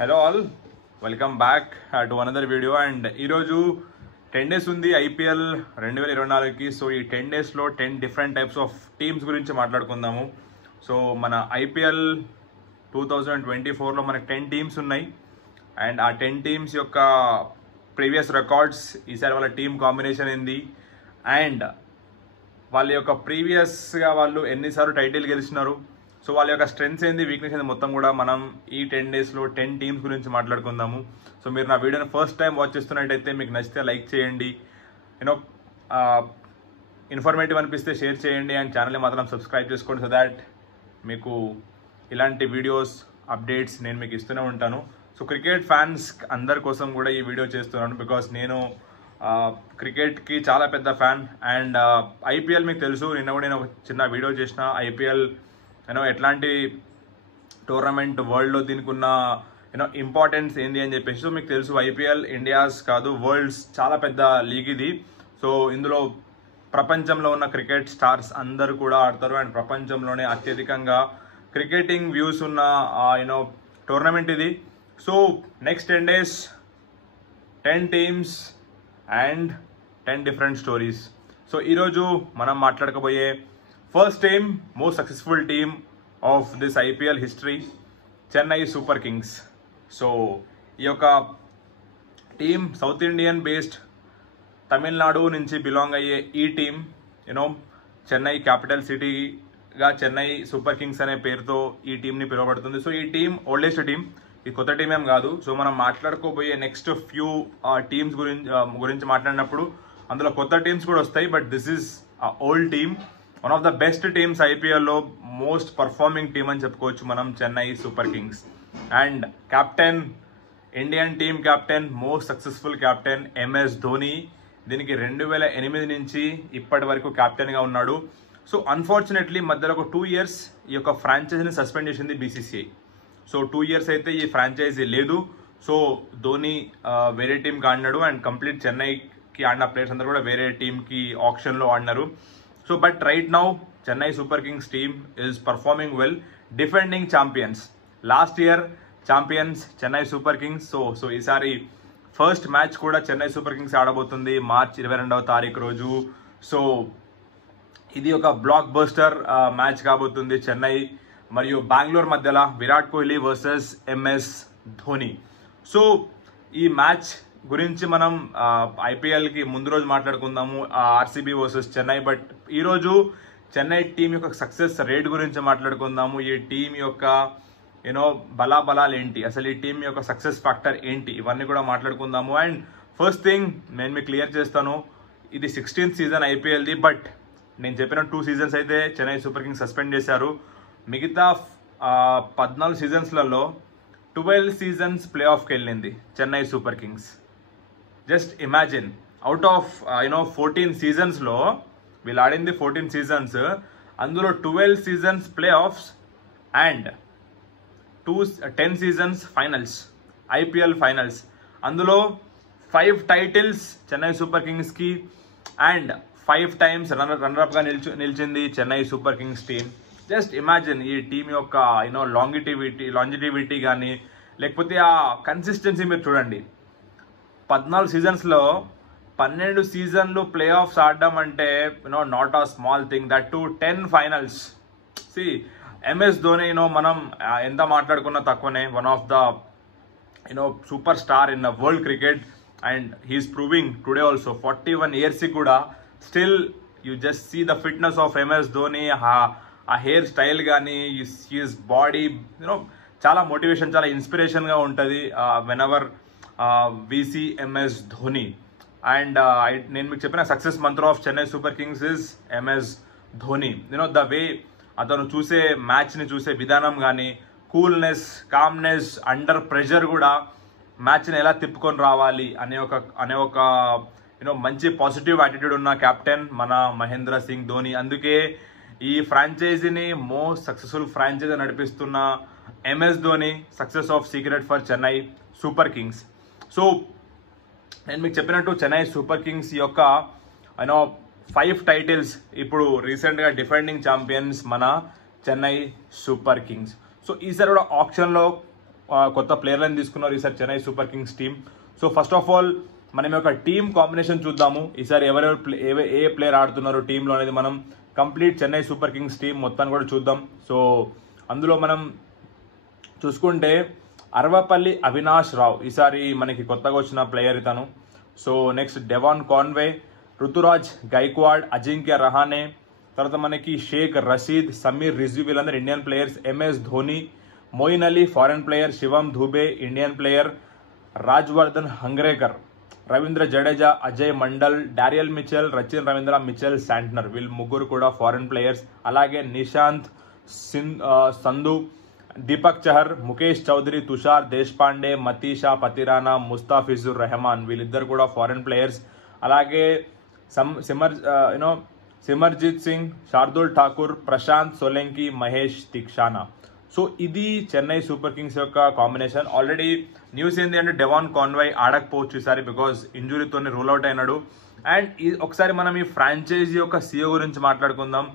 Hello all, welcome back to another video. And ఈరోజు 10 days ఉంది IPL 2024కి. So ఈ 10 daysలో 10 different types of teams గురించి మాట్లాడుకుందాము. సో మన ఐపీఎల్ 2024లో మనకి 10 టీమ్స్ ఉన్నాయి. అండ్ ఆ 10 టీమ్స్ యొక్క ప్రీవియస్ రికార్డ్స్, ఈసారి వాళ్ళ టీమ్ కాంబినేషన్ ఏంది, అండ్ వాళ్ళ యొక్క ప్రీవియస్గా వాళ్ళు ఎన్నిసార్లు టైటిల్ గెలిచినారు, సో వాళ్ళ యొక్క స్ట్రెంగ్స్ ఏంది, వీక్నెస్ ఏంది, మొత్తం కూడా మనం ఈ 10 daysలో 10 టీమ్స్ గురించి మాట్లాడుకుందాము. సో మీరు నా వీడియోని ఫస్ట్ టైం వాచ్ చేస్తున్నట్టయితే మీకు నచ్చితే లైక్ చేయండి, యూనో ఇన్ఫర్మేటివ్ అనిపిస్తే షేర్ చేయండి, అండ్ ఛానల్ని మాత్రం సబ్స్క్రైబ్ చేసుకోండి. సో దాట్ మీకు ఇలాంటి వీడియోస్ అప్డేట్స్ నేను మీకు ఇస్తూనే ఉంటాను. సో క్రికెట్ ఫ్యాన్స్ అందరి కోసం కూడా ఈ వీడియో చేస్తున్నాను, బికాస్ నేను క్రికెట్కి చాలా పెద్ద ఫ్యాన్. అండ్ ఐపీఎల్ మీకు తెలుసు, నిన్న కూడా నేను ఒక చిన్న వీడియో చేసిన ఐపీఎల్ ఎట్లాంటి టోర్నమెంట్ వరల్డ్లో దీనికి ఉన్న ఇంపార్టెన్స్ ఏంది అని చెప్పేసి. సో మీకు తెలుసు ఐపీఎల్ ఇండియాస్ కాదు, వరల్డ్స్ చాలా పెద్ద లీగ్ ఇది. సో ఇందులో ప్రపంచంలో ఉన్న క్రికెట్ స్టార్స్ అందరూ కూడా ఆడతారు, అండ్ ప్రపంచంలోనే అత్యధికంగా క్రికెటింగ్ వ్యూస్ ఉన్న టోర్నమెంట్ ఇది. So next 10 days 10 teams and 10 different stories. So ఈరోజు మనం మాట్లాడకపోయే first team, most successful team of this IPL history, Chennai super kings. So ఈ యొక్క team south Indian based, Tamil Nadu నుంచి బిలాంగ్ అయ్యే ఈ టీమ్ చెన్నై క్యాపిటల్ సిటీగా చెన్నై సూపర్ కింగ్స్ అనే పేరుతో ఈ టీంని పిలువబడుతుంది. సో ఈ టీం ఓల్డెస్ట్ టీం, ఈ కొత్త టీం ఏం కాదు. సో మనం మాట్లాడుకోబోయే నెక్స్ట్ ఫ్యూ టీమ్స్ గురించి మాట్లాడినప్పుడు అందులో కొత్త టీమ్స్ కూడా వస్తాయి, but this is old team, one of the best teams ఐపీఎల్లో, మోస్ట్ పర్ఫార్మింగ్ టీమ్ అని చెప్పుకోవచ్చు మనం Chennai super Kings. And captain, Indian team captain, most successful captain MS Dhoni. దీనికి 2008 నుంచి ఇప్పటి వరకు కెప్టెన్గా ఉన్నాడు. సో అన్ఫార్చునేట్లీ మధ్యలో ఒక 2 years ఈ యొక్క ఫ్రాంచైజీని సస్పెండ్ చేసింది BCCI. సో 2 years అయితే ఈ ఫ్రాంచైజీ లేదు. సో ధోని వేరే టీంకి ఆడినాడు, అండ్ కంప్లీట్ చెన్నైకి ఆడిన ప్లేయర్స్ అందరూ కూడా వేరే టీంకి ఆప్షన్లో ఆడినారు. So but right now Chennai super Kings team is performing well, defending champions, last year champions Chennai super kings. So ఈసారి ఫస్ట్ మ్యాచ్ కూడా చెన్నై సూపర్ కింగ్స్ ఆడబోతుంది మార్చ్ 22వ తారీఖు రోజు. సో ఇది ఒక బ్లాక్ బస్టర్ మ్యాచ్ కాబోతుంది చెన్నై మరియు బెంగళూరు మధ్యలో, Virat Kohli versus MS Dhoni. So ఈ మ్యాచ్ గురించి మనం ఐపీఎల్కి ముందు రోజు మాట్లాడుకుందాము, RCB వర్సెస్ చెన్నై. బట్ ఈరోజు చెన్నై టీం యొక్క సక్సెస్ రేట్ గురించి మాట్లాడుకుందాము. ఈ టీం యొక్క బలాబలాలు ఏంటి, అసలు ఈ టీం యొక్క సక్సెస్ ఫ్యాక్టర్ ఏంటి, ఇవన్నీ కూడా మాట్లాడుకుందాము. అండ్ ఫస్ట్ థింగ్ నేను మీకు క్లియర్ చేస్తాను, ఇది 16th సీజన్ ఐపీఎల్ది, బట్ నేను చెప్పిన 2 seasons అయితే చెన్నై సూపర్ కింగ్స్ సస్పెండ్ చేశారు. మిగతా 14 seasonsలలో 12 seasons ప్లే ఆఫ్కి వెళ్ళింది Chennai super kings. Just imagine, out of 14 seasonsలో వీళ్ళు ఆడింది 14 seasons, అందులో 12 seasons play offs and 10 seasons finals, IPL finals. అందులో 5 titles చెన్నై సూపర్ కింగ్స్కి, అండ్ 5 times రన్నర్అప్గా నిలిచింది Chennai super Kings team. Just imagine ఈ టీం యొక్క లాంజిటివిటీ కానీ, లేకపోతే ఆ కన్సిస్టెన్సీ మీరు చూడండి. 14 seasonsలో 12 seasons ప్లే ఆఫ్స్ ఆడడం అంటే not a small thing, that to 10 finals. See MS Dhoni మనం ఎంత మాట్లాడుకున్నా తక్కువనే, one of the super star in the world cricket, and he's proving today also. 41 years కూడా still you just see the fitness of MS Dhoni, ఆ hair style కానీ, his body చాలా motivation, చాలా ఇన్స్పిరేషన్గా ఉంటుంది whenever we see MS Dhoni. And నేను మీకు చెప్పిన సక్సెస్ మంత్ర of Chennai super Kings is MS Dhoni. The way అతను చూసే మ్యాచ్ని చూసే విధానం కానీ, కూల్నెస్, కామ్నెస్, అండర్ ప్రెషర్ కూడా మ్యాచ్ని ఎలా తిప్పుకొని రావాలి అనే ఒక మంచి పాజిటివ్ యాటిట్యూడ్ ఉన్న కెప్టెన్ మన మహేంద్ర సింగ్ ధోని. అందుకే ఈ ఫ్రాంచైజీని మోస్ట్ సక్సెస్ఫుల్ ఫ్రాంచైజీ నడిపిస్తున్న MS Dhoni success of secret for Chennai super kings. So నేను మీకు చెప్పినట్టు చెన్నై సూపర్ కింగ్స్ యొక్క 5 titles ఇప్పుడు రీసెంట్గా డిఫెండింగ్ ఛాంపియన్స్ మన చెన్నై సూపర్ కింగ్స్. సో ఈసారి కూడా ఆప్షన్లో కొత్త ప్లేయర్లను తీసుకున్నారు ఈసారి Chennai super Kings team. So first of all మనం యొక్క టీమ్ కాంబినేషన్ చూద్దాము. ఈసారి ఏ ప్లేయర్ ఆడుతున్నారు టీంలో అనేది మనం complete Chennai super Kings team మొత్తాన్ని కూడా చూద్దాం. సో అందులో మనం చూసుకుంటే అర్వపల్లి అవినాష్ రావు ఈసారి మనకి కొత్తగా వచ్చిన ప్లేయర్ ఇతను. So next Devon Conway, Ruturaj Gaikwad, Ajinkya Rahane, తర్వాత మనకి షేక్ రషీద్, సమీర్ రిజ్వీ వీళ్ళందరూ Indian players. MS Dhoni, Moeen Ali foreign player, Shivam Dube Indian player, Rajvardhan Hangargekar, Ravindra Jadeja, Ajay Mandal, Daryl Mitchell, Rachin Ravindra, Mitchell Santner వీళ్ళు ముగ్గురు కూడా ఫారెన్ ప్లేయర్స్. అలాగే నిశాంత్ సంధు, దీపక్ చహర్, ముఖేష్ చౌదరి, తుషార్ దేశ్పాండే, మతీషా పతిరానా, ముస్తాఫిజుర్ రెహమాన్ వీళ్ళిద్దరు కూడా ఫారెన్ ప్లేయర్స్. అలాగే సిమర్జిత్ సింగ్, శార్దుల్ ఠాకూర్, ప్రశాంత్ సోలంకి, మహేష్ తిక్షానా. సో ఇది చెన్నై సూపర్ కింగ్స్ యొక్క కాంబినేషన్. ఆల్రెడీ న్యూస్ ఏంటి అంటే డెవాన్ కాన్వే ఆడకపోవచ్చు ఈసారి బికాజ్ ఇంజురీతో రూల్ అవుట్ అయినాడు. అండ్ ఒకసారి మనం ఈ ఫ్రాంచైజీ యొక్క సీఈఓ గురించి మాట్లాడుకుందాం.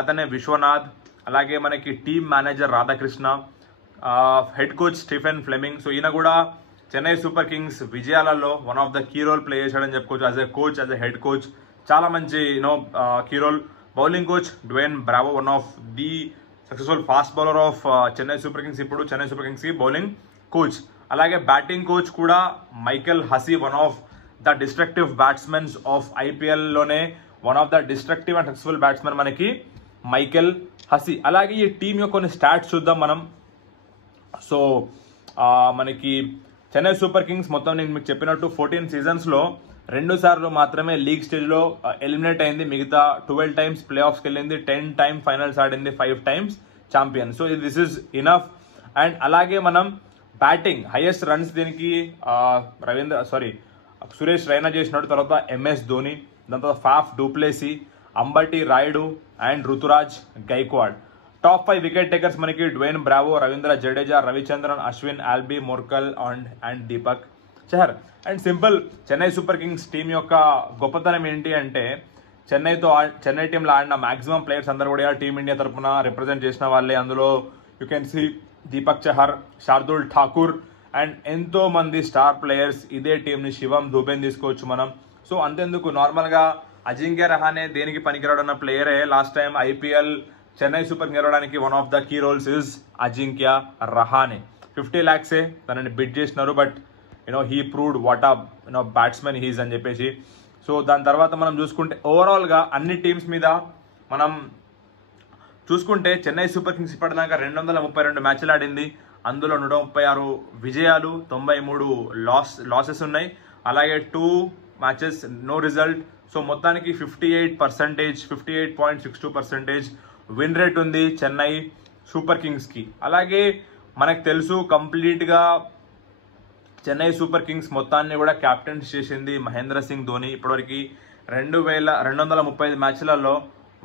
అతనే విశ్వనాథ్, అలాగే మనకి team manager Radhakrishna, head coach Stephen Fleming. So ఈయన కూడా చెన్నై సూపర్ కింగ్స్ విజయాలలో one of the key role play చేశాడని చెప్పుకోవచ్చు. As a coach, as a head coach చాలా మంచి key role. Bowling coach Dwayne Bravo, one of the successful fast bowler of Chennai super Kings, ఇప్పుడు Chennai super Kings కి bowling coach. అలాగే batting coach కూడా Michael Hussey, one of the destructive batsmens of IPL లోనే one of the destructive and successful batsmen మనకి Michael Hasi. అలాగే ఈ team యొక్క కొన్ని స్టాట్స్ చూద్దాం మనం. సో మనకి చెన్నై సూపర్ కింగ్స్ మొత్తం నేను మీకు చెప్పినట్టు 14 సీజన్స్లో 2 సార్లు మాత్రమే లీగ్ స్టేజ్లో ఎలిమినేట్ అయింది. మిగతా 12 టైమ్స్ ప్లే ఆఫ్స్కి వెళ్ళింది, 10 టైమ్స్ ఫైనల్స్ ఆడింది, 5 times champion. So this is enough. And అలాగే మనం బ్యాటింగ్ హైయెస్ట్ రన్స్ దీనికి సురేష్ రైనా చేసినట్టు, తర్వాత ఎంఎస్ ధోని, దాని తర్వాత Faf du Plessis, Ambati Rayudu and Ruturaj Gaikwad. Top 5 wicket takers మనకి Dwayne Bravo, Ravindra Jadeja, Ravichandran Ashwin, Albie Morkel and Deepak Chahar. And simple Chennai super Kings team యొక్క గొప్పతనం ఏంటి అంటే చెన్నై టీంలో ఆడిన మాక్సిమం ప్లేయర్స్ అందరూ కూడా టీమిండియా తరఫున రిప్రజెంట్ చేసిన వాళ్ళే. అందులో you can see Deepak Chahar, Shardul Thakur and ఎంతో మంది స్టార్ ప్లేయర్స్. ఇదే టీంని శివం ధూబేని తీసుకోవచ్చు మనం. సో అంతెందుకు, నార్మల్గా అజింక్య రహానే దేనికి పనికిరాడన్న ప్లేయరే. Last time IPL Chennai Super గెలవడానికి one of the key roles is Ajinkya Rahane. 50 lakhs తనని బిడ్ చేసినారు, but he proved what a batsmen he's అని చెప్పేసి. సో దాని తర్వాత మనం చూసుకుంటే ఓవరాల్గా అన్ని టీమ్స్ మీద మనం చూసుకుంటే చెన్నై సూపర్ కింగ్స్ ఇప్పటిదాకా 232 మ్యాచ్లు ఆడింది. అందులో 136 విజయాలు, 93 లాసెస్ ఉన్నాయి. అలాగే 2 మ్యాచెస్ నో రిజల్ట్. సో మొత్తానికి 58.62% విన్ రేట్ ఉంది చెన్నై సూపర్ కింగ్స్కి. అలాగే మనకు తెలుసు కంప్లీట్గా చెన్నై సూపర్ కింగ్స్ మొత్తాన్ని కూడా క్యాప్టెన్స్ చేసింది మహేంద్ర సింగ్ ధోని. ఇప్పటివరకు 235 మ్యాచ్లలో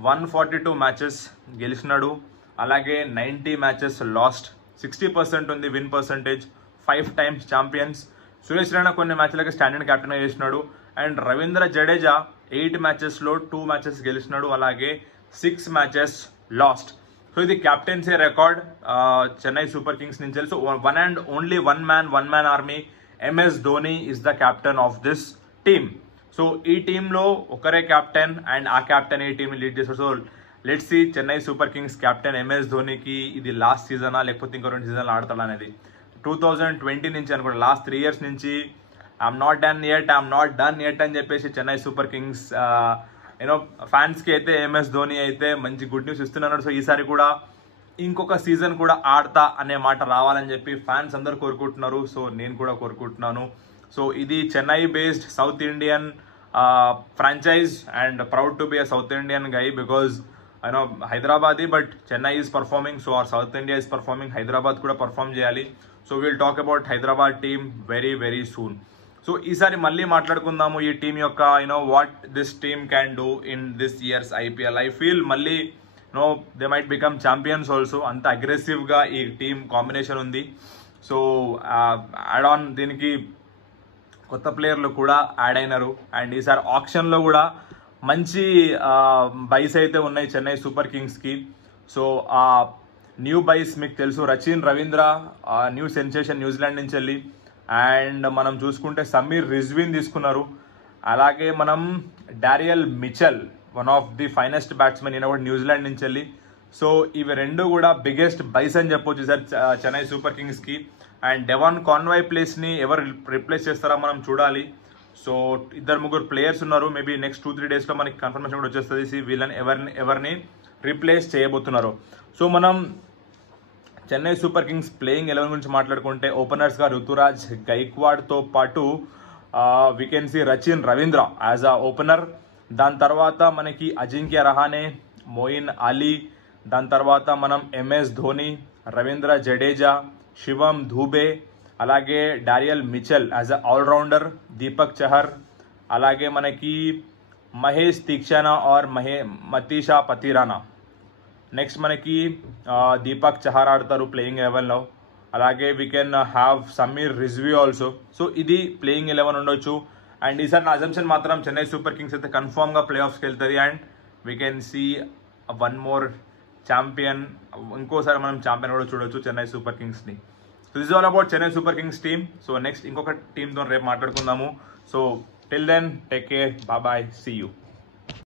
142 మ్యాచెస్ గెలిచినాడు. అలాగే 90 మ్యాచెస్ లాస్ట్, 60% ఉంది win percentage, 5 times champions. Suresh Raina కొన్ని మ్యాచ్లకి స్టాండింగ్ కెప్టెన్గా చేసినాడు. అండ్ రవీంద్ర జడేజా 8 మ్యాచెస్లో 2 మ్యాచెస్ గెలిచినాడు, అలాగే 6 మ్యాచెస్ లాస్ట్. సో ఇది captaincy record Chennai super Kings నుంచి. So one and only one man army MS Dhoni is the captain of this team. So ఈ టీంలో ఒకరే క్యాప్టెన్ అండ్ ఆ క్యాప్టెన్ ఈ టీంని లీడ్ చేస్తారు. So let's see Chennai super Kings captain MS ధోనికి ఇది లాస్ట్ సీజనా లేకపోతే ఇంకో 2 సీజన్లు ఆడతాడు అనేది. 2020 నుంచి అనుకోండి, లాస్ట్ 3 years నుంచి ఐఎమ్ నాట్ డన్ యెట్ అని చెప్పేసి చెన్నై సూపర్ కింగ్స్ ఫ్యాన్స్కి అయితే ఎంఎస్ ధోని అయితే మంచి గుడ్ న్యూస్ ఇస్తున్నాడు. సో ఈసారి కూడా ఇంకొక సీజన్ కూడా ఆడతా అనే మాట రావాలని చెప్పి ఫ్యాన్స్ అందరూ కోరుకుంటున్నారు. సో నేను కూడా కోరుకుంటున్నాను. సో ఇది Chennai based South Indian franchise and proud to be a South Indian guy because Hyderabadi but Chennai is performing. So our South India is performing, Hyderabad కూడా పర్ఫార్మ్ చేయాలి. So will talk about Hyderabad team very very soon. So ఈసారి మళ్ళీ మాట్లాడుకుందాము ఈ team యొక్క what this team can do in this years IPL. I feel మళ్ళీ they might become champions also. అంత అగ్రెసివ్గా ఈ టీం కాంబినేషన్ ఉంది. సో యాడ్ ఆన్ దీనికి కొత్త ప్లేయర్లు కూడా యాడ్ అయినారు. అండ్ ఈసారి ఆప్షన్లో కూడా మంచి బైస్ అయితే ఉన్నాయి చెన్నై సూపర్ కింగ్స్కి. సో న్యూ బైస్ మీకు తెలుసు, Rachin Ravindra new sensation New Zealand నుంచి వెళ్ళి, అండ్ మనం చూసుకుంటే సమీర్ రిజ్వీన్ తీసుకున్నారు. అలాగే మనం Daryl Mitchell, one of the finest batsmen, ఈయన కూడా న్యూజిలాండ్ నుంచి వెళ్ళి. సో ఇవి రెండు కూడా బిగ్గెస్ట్ బైస్ అని చెప్పొచ్చు సార్ చెన్నై సూపర్ కింగ్స్కి. అండ్ డెవాన్ కాన్వాయ్ ప్లేస్ని ఎవరు రిప్లేస్ చేస్తారా మనం చూడాలి. సో 2-3 ప్లేయర్స్ ఉన్నారు. మేబీ నెక్స్ట్ 2-3 డేస్లో మనకి కన్ఫర్మేషన్ కూడా వచ్చేస్తుంది వీళ్ళని ఎవరిని రిప్లేస్ చేయబోతున్నారు. సో మనం చెన్నై సూపర్ కింగ్స్ ప్లేయింగ్ 11 గురించి మాట్లాడుకుంటే ఓపెనర్స్గా రుతురాజ్ గైక్వాడ్తో పాటు we can see Rachin Ravindra as a opener. దాని తర్వాత మనకి అజింక్య రహానే, మోయిన్ అలీ, దాని తర్వాత మనం ఎంఎస్ ధోని, రవీంద్ర జడేజా, శివం ధూబే, అలాగే Daryl Mitchell as a allrounder, Deepak Chahar, అలాగే మనకి మహేష్ తీక్షణ ఆర్ మతీషా పతిరానా. నెక్స్ట్ మనకి దీపక్ చహర్ ఆడతారు ప్లేయింగ్ 11లో. అలాగే we can have Sameer Rizvi also. So ఇది ప్లేయింగ్ 11 ఉండొచ్చు. అండ్ ఈసారి నా అజంప్షన్ మాత్రం చెన్నై సూపర్ కింగ్స్ అయితే కన్ఫామ్గా ప్లే ఆఫ్స్కి వెళ్తుంది. And we can see one more champion, ఇంకోసారి మనం ఛాంపియన్ కూడా చూడొచ్చు చెన్నై సూపర్ కింగ్స్ని. So this all about Chennai super Kings team. So next ఇంకొక టీంతో రేపు మాట్లాడుకుందాము. So till then take care, bye, see you.